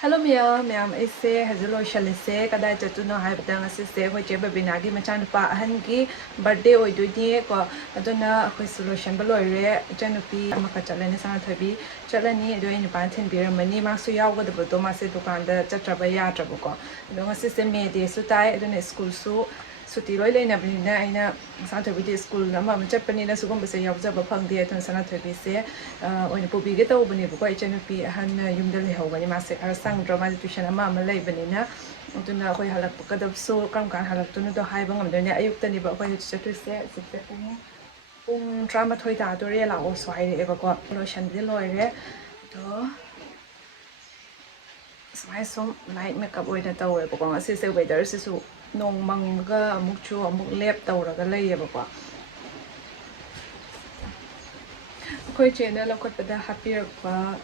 Hello, ma'am. I say, hello, Shalise, Kada Jatuno, Habdang assist, which ever been Agi Machan Pa Hangi, birthday or do ye, Adona, solution below, Janupi, Makachalani Santabi, Chalani, doing Pantin beer, many Masuya, with the Bodoma Sedukanda, Chatrabaya Trabuco. Don't assist me, the Sutai, then a school so. Sutiroi na bina ina Santabi school nama Japanese sugum say observe upon the Eton Sanatabi say when you public it open it quite generally Han Yumdali Ho when you must say sang drama tuition a mamma labanina to know who had a so come can have to know the high bang of the Ayuktani but what you said to say drama toita to real also I ever got lotion the lawyer to my some light makeup with a tower because sister weather is nong manga mucho amuk lep tawraga layebako koi channel lokotpada hapirpa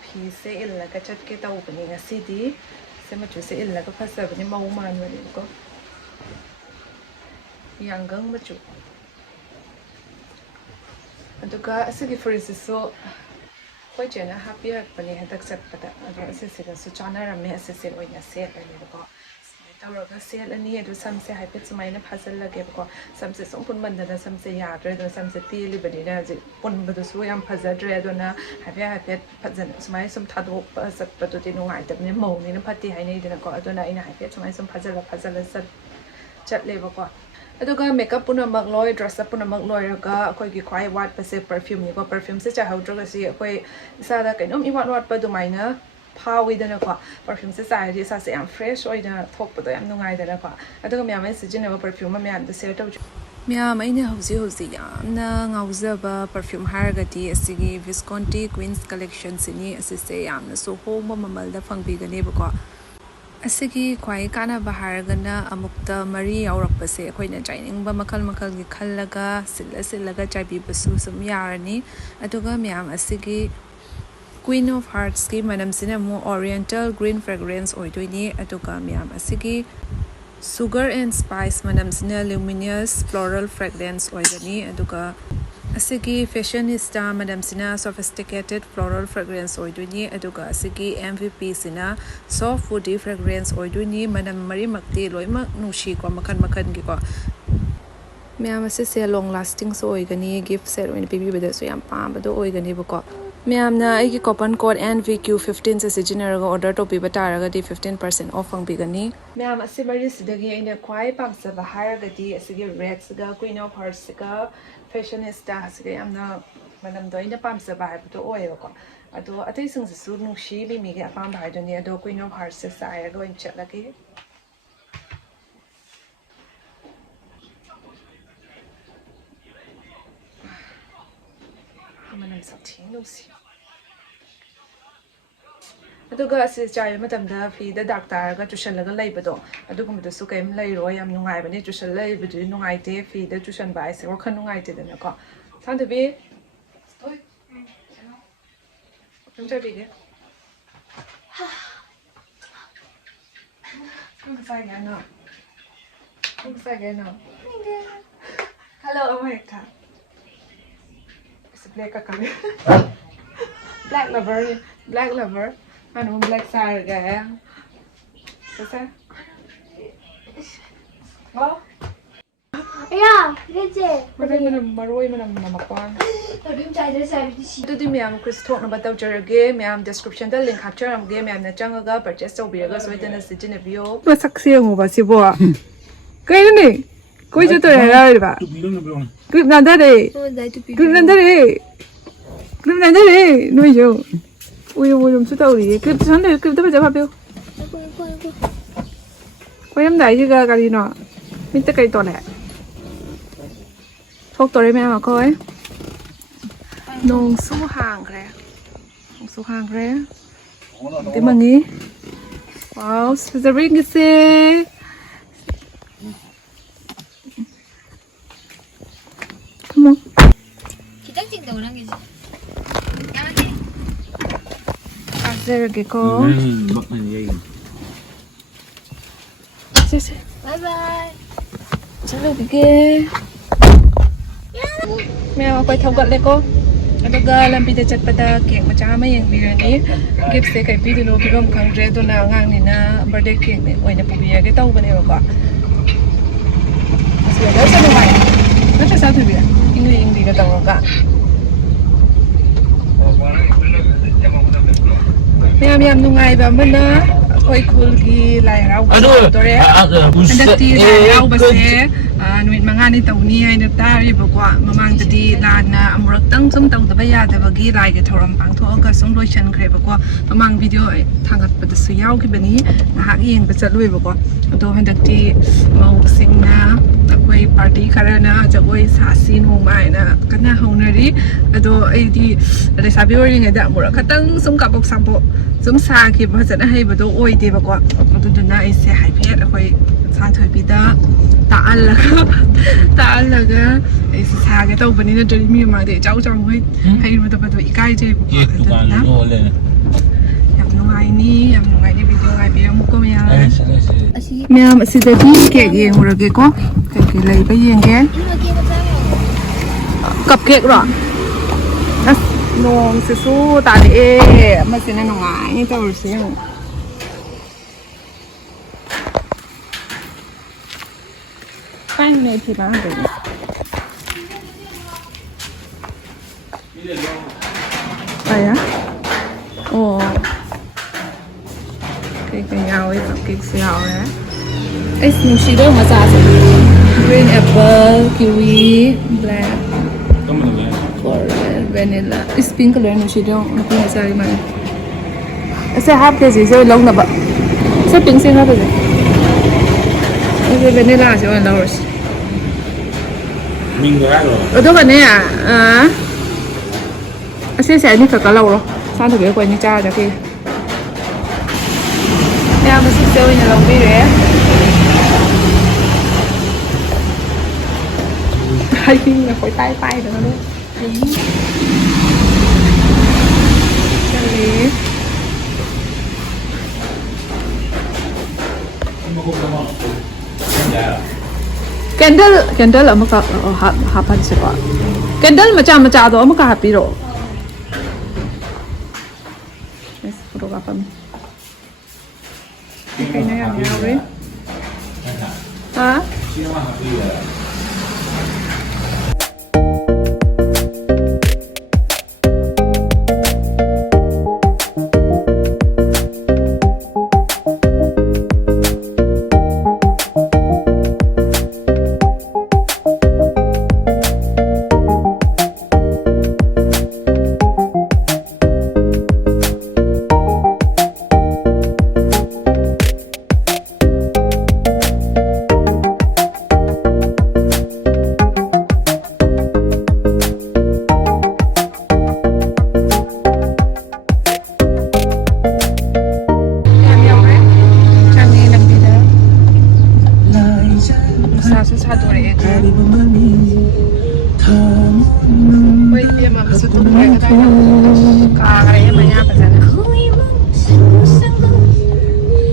phi se illaga chatke tawbani ngasidi semachu se illaga phasabani mau manwani ko yangang machu aduga asigi furisi so koi channel hapirpa hadak chatpada adu asisiga su chana rame asisi oina se ani ko Tauraga sale and near to some say hypets mine of Hazel Gabco, some say some Punbanda, some say Yadred, or some say Tilly, but it has Punbadus, William Pazadredona, have you had peasants, my some Tado, but to no item, moan in a party, I need in a cordona in a hypets, my some puzzle said chat labor. Aduga makeup on a mugloy, dress up on a mugloy, quite quiet what per se perfume, you got perfume, such a how drug see a quay, Sadak, and you want what but do minor. Power with the perfume society as I am fresh or in a talk with them no either. I don't mean a perfume, I am the set of Miam, I know Nang perfume Hargati, Sigi, Visconti, Queen's collection, Sini, Assistam, so home mammal the funk big neighbor. Asigi, quite kana Bahargana, Amukta, Marie, or Pase, quite a giant, Bamakal Kalaga, Silaga, Jabi Basu, some yarni, Atuga Miam, Asigi. Queen of Hearts ki manam sina mo oriental green fragrance oidoi atuka miyam asigi sugar and spice manam sina luminous floral fragrance oidani atuka asigi fashionista manam sina sophisticated floral fragrance oidoi atuka asigi MVP sina soft woody fragrance oidoi manam mari makti loimak nushi ko makan gi ko miyam asise long lasting so oigani gift set oin baby beda so yam pam bado oigani bako Miamna I coupon code NVQ15 sa general order to be bataraga di 15% off ang bigani. Miam asimaris dagi ina kwai pam sa bahar gadi asigi red saga Queen of Hearts saga fashionista asigi amna manam do ina pam sa bahar to oil ko. Ado atay sing sa su nung shi bi mi ga pam bahar do ni ado Queen of Hearts sa saya go in chat lagi. Manam sa tino si. Aduga si chai matamda fi da doctor ga tuition laga laibado adugumda su kaim lairo yam nungai bani tuition laibadu nungai te fi da tuition bai se wakhan nungai te dana ko sandabi oi tumta bige kum sai ga no hello america it's black color black lover Ano black sarga Sasa? Oh? Yeah, gece. Manam maroy manam namakwan. Tudi miyam Chris talk na bataw jarage miyam description da link capture am game miyam na changaga purchase so biraga so ita na si Genevieve. Masaksi mo ba si Boa? Kaya ni? Kuya to ya ba? Grip na dare. Grip na dare. No yo. Ui ui chút đâu thì clip sáng đây clip tới bây giờ bao nhiêu? Quay em đẩy chứ cái gì nọ? Mình tất cái to này. Phốt to đấy mẹ mà coi. Nông số hàng kìa. Thế mà nghĩ. Wow, sẽ ring cái xe. Come on. Chị chắc chỉnh đầu đang cái gì? There we go. Bye bye. Chalo bige. Mẹ quay thông cận đây cô. ꯑꯗꯨꯒ ꯂꯝꯕꯤꯗ ꯆꯠꯄꯗ cake ꯃꯆꯥ ꯑꯃ ꯌꯦꯡꯕꯤꯔꯅꯤ ꯒꯤꯐꯁꯦ ꯀꯩ ꯄꯤꯗꯣꯏꯅꯣ ꯄꯤꯐꯝ ꯈꯪꯗ꯭ꯔꯦ ꯑꯗꯨꯅ ꯑꯉꯥꯡꯅꯤꯅ birthday cake ꯑꯣꯏꯅ ꯄꯨꯕꯤꯔꯒꯦ ꯇꯧꯕꯅꯦꯕꯀꯣ ꯑꯁꯤ ꯋꯦꯗꯔꯁꯦ ꯅꯨꯡꯉꯥꯏ ꯅꯠꯇ꯭ꯔ ꯆꯥꯊꯣꯏꯕꯤ ꯏꯪꯂꯤ ꯏꯪꯂꯤꯒ ꯇꯧꯔꯒ ꯃꯌꯥꯝ ꯌꯥꯝ ꯅꯨꯡꯉꯥꯏꯕ ꯑꯃꯅ ꯑꯩꯈꯣꯏ ꯈꯨꯜꯒꯤ ꯂꯥꯏ ꯍꯔꯥꯎꯕ ꯍꯧꯗꯣꯔꯦ ꯍꯟꯗꯛꯇꯤ ꯂꯥꯏ ꯍꯔꯥꯎꯕꯁꯦ ꯅꯨꯃꯤꯠ 5ꯅꯤ ꯇꯧꯅꯤ ꯍꯥꯏꯅ ꯇꯥꯔꯤꯕꯀꯣ ꯃꯃꯥꯡꯗꯗꯤ ꯂꯥꯟꯅ ꯑꯃꯨꯔꯛꯇꯪ ꯁꯨꯝ ꯇꯧꯗꯕ ꯌꯥꯗꯕꯒꯤ ꯂꯥꯏꯒꯤ ꯊꯧꯔꯝ ꯄꯥꯡꯊꯣꯛꯑꯒ ꯁꯨم ꯂꯣꯏꯁꯤꯟꯈ꯭ꯔꯦꯕꯀோ ꯃꯃꯥꯡ ꯚꯤꯗꯤꯑꯣ ꯊꯥꯒꯠꯄꯗꯁꯨ ꯌꯥꯎꯈꯤꯕꯅꯤ ꯉꯥꯏꯍꯥꯛ ꯌꯦꯡꯕ ꯆꯠꯂꯨꯏꯕꯀꯣ ꯑꯗꯣ ꯍꯟꯗꯛꯇꯤ ꯃꯧꯁꯤꯡꯅ ꯑꯩꯈꯣꯏ ꯄꯥꯔꯇꯤ ꯈꯔꯅ ꯖꯒꯣꯏ ꯁꯥꯁꯤ ꯅꯣꯡꯃ ꯍꯥꯏꯅ ꯀꯟꯅ ꯍꯧꯅꯔꯤ ꯑꯗꯣ ꯑꯩꯗꯤ ꯂꯩꯁꯥꯕꯤ ꯑꯣꯏꯔꯤꯉꯩꯗ ꯑꯃꯨꯔꯛ ꯈꯛꯇꯪ ꯁꯨꯝ ꯀꯥꯕꯣꯛ ꯁꯥꯕꯣꯛ ꯁꯨꯝ ꯁꯥꯈꯤꯕ ꯐꯖꯅ ꯍꯩꯕꯗꯣ ꯑꯣꯏꯗꯦꯕꯀꯣ ꯑꯗꯨꯗꯨꯅ ꯑꯩꯁꯦ ꯍꯥꯏꯐꯦꯠ ꯑꯩꯈꯣꯏ ꯁꯥꯟꯊꯣꯏꯕꯤꯗ ꯇꯥꯛꯍꯜꯂꯒ ꯑꯩꯁꯦ ꯁꯥꯒꯦ ꯇꯧꯕꯅꯤ ꯅꯠꯇ꯭ꯔꯗꯤ ꯃꯤ ꯃꯃꯥꯡꯗ ꯏꯆꯥꯎ ꯆꯥꯎꯉꯩ ꯍꯩꯔꯨꯗꯕꯗꯣ ꯏꯀꯥꯏꯖꯩꯕꯀꯣ ꯑꯗꯨꯗꯨꯅ ꯌꯥꯝ ꯅꯨꯡꯉꯥꯏꯅꯤ ꯚꯤꯗꯤꯑꯣ ꯉꯥꯏꯕꯤꯔꯝꯃꯨꯀꯣ ꯃꯌꯥꯝ ꯑꯁꯤꯗꯗꯤ ꯀꯦꯛ ꯌꯦꯡꯉꯨꯔꯒꯦꯀꯣ ꯀꯩꯀꯩ ꯂꯩꯕ ꯌꯦꯡꯒꯦ ꯀꯞ ꯀꯦꯛꯔꯣ ꯑꯁ ꯅꯣꯡꯁꯤꯁꯨ ꯇꯥꯔꯛꯑꯦ ꯑꯃꯁꯤꯅ ꯅꯨꯡꯉꯥꯏꯅꯤ ꯇꯧꯔꯤꯁꯦ ꯌꯦꯡꯉꯨ ꯄꯥꯏꯅꯦ ꯐꯤ ꯄꯥꯡꯗꯣꯏꯅꯦ ꯑꯌꯥ ꯑꯣ ꯀꯩꯀꯩ ꯌꯥꯎꯋꯦ ꯀꯞ ꯀꯦꯛꯁꯨ ꯌꯥꯎꯔꯦ ꯑꯩꯁ ꯅꯨꯡꯁꯤꯗꯣ ꯃꯆꯥꯁꯦ green apple kiwi black vanilla is pink color nushidyo nupi sari mane ase half kg se launaba se pink se ngaba ase vanilla se on lawrs odo kane ase se ni ka lawro san de ko ni cha da ke ya ma si se oina law bi re hiking là khỏi tay tay được luôn candle amuka hapan siya candle macam do amuka hapiro yes puro kapam okay na yan yawe ha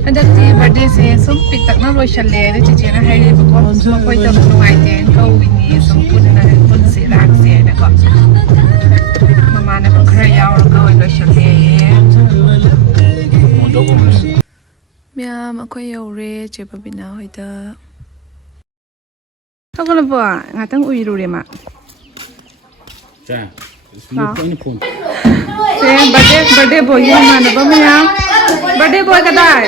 hꯟꯗꯛꯇꯤ ꯕꯔꯊꯗꯦꯁꯦ ꯁꯨꯝ ꯄꯤꯛꯇꯛꯅ ꯂꯣꯏꯁꯜꯂꯦ ꯑꯗꯨ ꯆꯤꯆꯦꯅ ꯍꯥꯏꯔꯛꯑꯦꯕꯀꯣ ꯃꯈꯣꯏꯗ ꯅꯨꯡꯉꯥꯏꯇꯦ ꯀꯧꯏꯅꯤ ꯁꯨꯝ ꯄꯨꯟꯁꯤ ꯂꯥꯛꯁꯦ ꯍꯥꯏꯅꯀꯣ ꯃꯃꯥꯟꯅꯕ ꯈꯔ ꯌꯥꯎꯔꯒ ꯂꯣꯏꯁꯜꯂꯦ ꯃꯌꯥꯝ ꯑꯩꯈꯣꯏ ꯌꯧꯔꯦ ꯆꯦ ꯕꯕꯤꯅꯥ ꯍꯣꯏꯗ ꯍꯧꯒꯠꯂꯕꯣ ꯉꯥꯛꯇꯪ ꯎꯏꯔꯨꯔꯦ ꯃꯥ birthday boy mamaanaba maya birthday boy kadai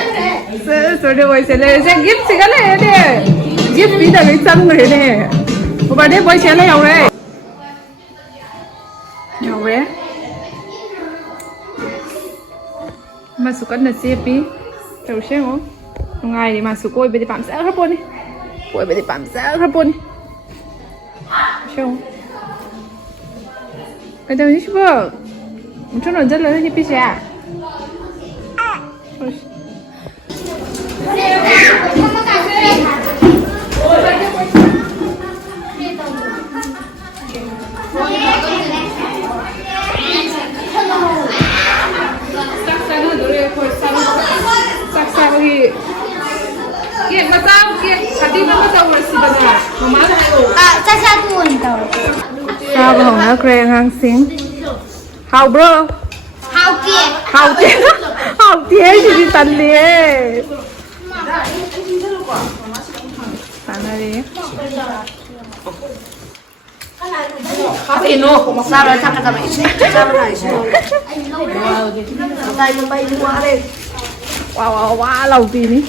birthday boy se le se gift se le de gift bi da ngai sang re de birthday boy se le yaure masukkan na se pi tau se ngo ngai ni masuk koi be de pam sa kha pon ni koi be de pam sa kha pon se ngo cái đâu đi bơ một chút nữa rất lớn như pizza kia mà sao kia hạt đi nó bắt đầu là xì bần à má này ổ cha cha tuần tàu sao mà hỏng nó kre ngang xính 하우브로 하우띠에. 하우띠에 하우띠에 지지 딸리 하나리 Kapino, sabe sakit sama isi, sabe na isi. Tayo mo ba yung wari? 와와와 라우디니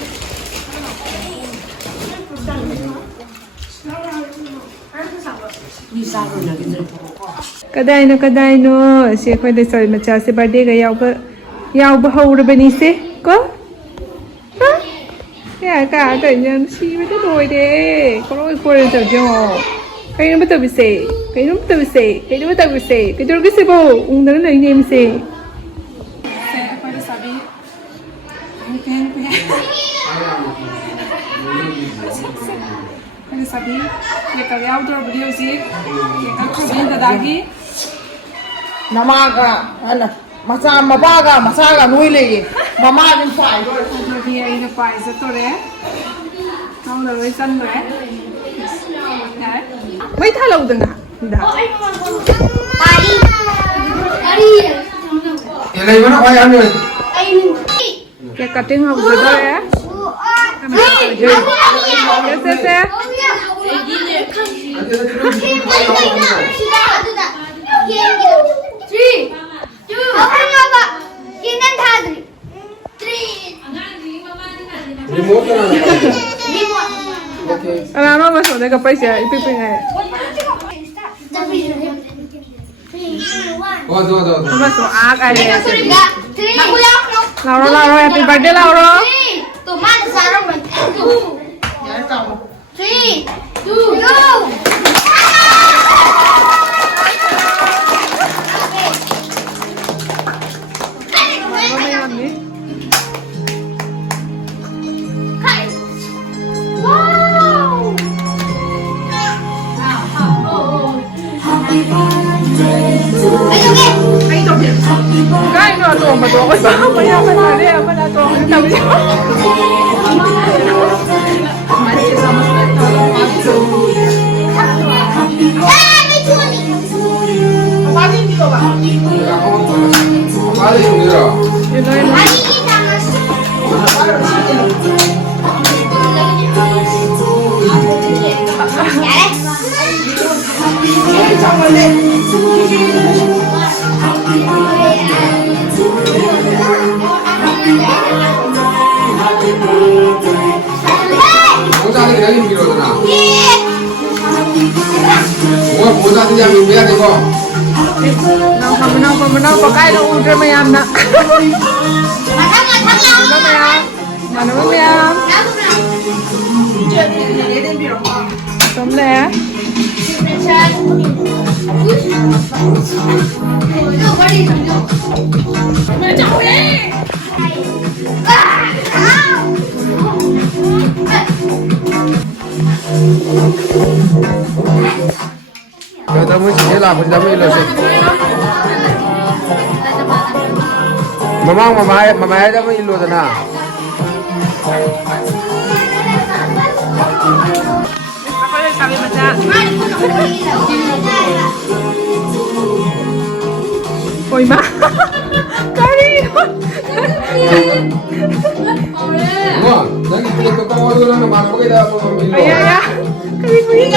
कदाइनो से अखोई laser मचा से birthday गा याव हौरबनी से को या का कन्यन सीबे तो लोय दे कोरोय कोरे जजो कइनो बतबिसे कइदोर गिसेबो उंदर नै नेमसे Ini sabi, kita lihat outdoor video sih, kita cobain tadi. Namaga, ano, masaga nuwi lagi. Mama din fai. Jadi ini apa itu tuh deh? Kamu udah lihat deh? Wait, halo dengar, dah. Ari. Ari. Ini mana kau yang ni? Kayak cutting house itu ya? Yes. Remote kan ada? Okay. Anak masuk deh ke paisa, itu punya. Oh, tuh. Masuk ada. Aku Lauro, happy birthday Lauro. Tuh mana sarung tuh. Ya kamu. 3, 2, go. Wow. Cái nó tuồng mà tuồng cái sao mà nhau mà đi mà đã tuồng cái tao biết. Ada yang ni lah. Moza ni lagi miro tu na. Wah, moza tu yang biar ni kau. Menang pakai lo udah mayam nak. Mana mayam? Xong rồi á. Kita mesti jelah, kita mesti lesen. Mama ada mesti ilu tu na. Apa yang kami baca? Oi ma. Kari. Wah, lagi kita kau dulu na mana pakai dah apa ilu. Ya. Kari kuih.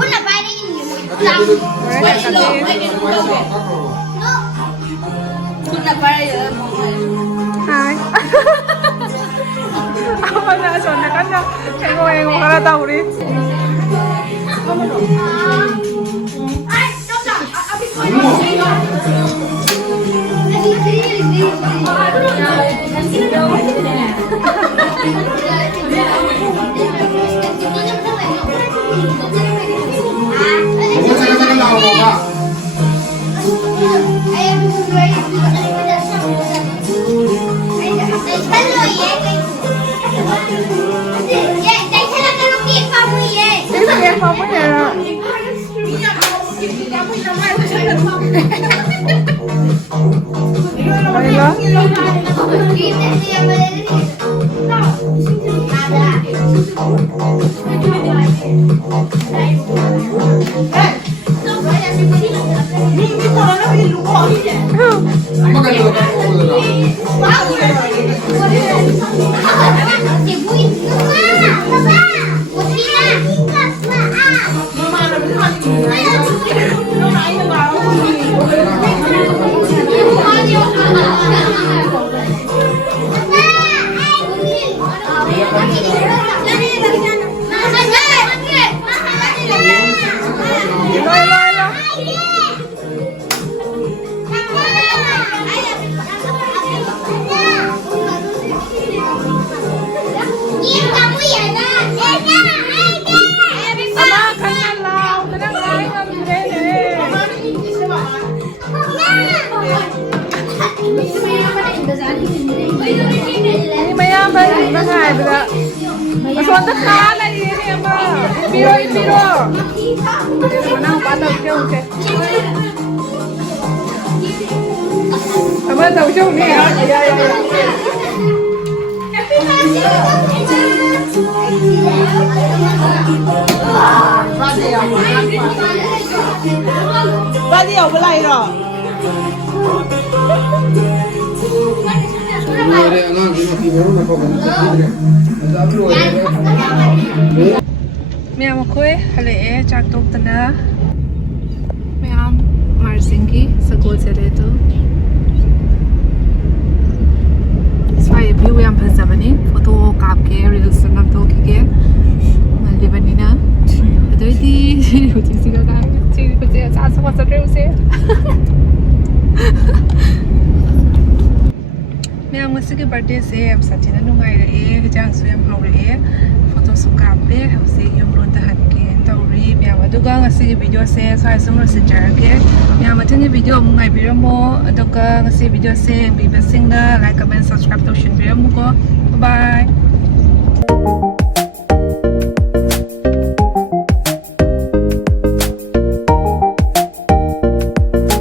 Puna pa rin ini. Puna pa rin. Hai. Apa na son kan na. Engo kara tahu ri. Ay, Sosa, abi ko. Moza kita tahu apa. Ini ya apa ya? Hey! nungaibada. Asonda kala ini ama. Piro piro. Mana patau jauh ke. Ama tahu jauh ni ya. Ya. Badi au belai ro. Ada anak ini baru nak kau beli. Tapi ada. Mẹ mà khơi hay là chắc tốt tên đó mẹ am marsingi sagol sẽ đấy tu xoay view em phải giờ này photo cáp cái reels làm to cái mà đi bên này rồi đi chị xin cái chị có thể sao sao sao rồi sẽ mẹ am cái cái birthday sẽ em sát trên nó ngay rồi cái trang số em học rồi photo số cáp bé học sẽ em luôn ta hẳn cái tàu ri mẹ mà đôi cái cái video sẽ xoay xong rồi sẽ trả cái mẹ mà trên cái video một ngày video mo đôi cái video sẽ bị bớt sinh đó like comment subscribe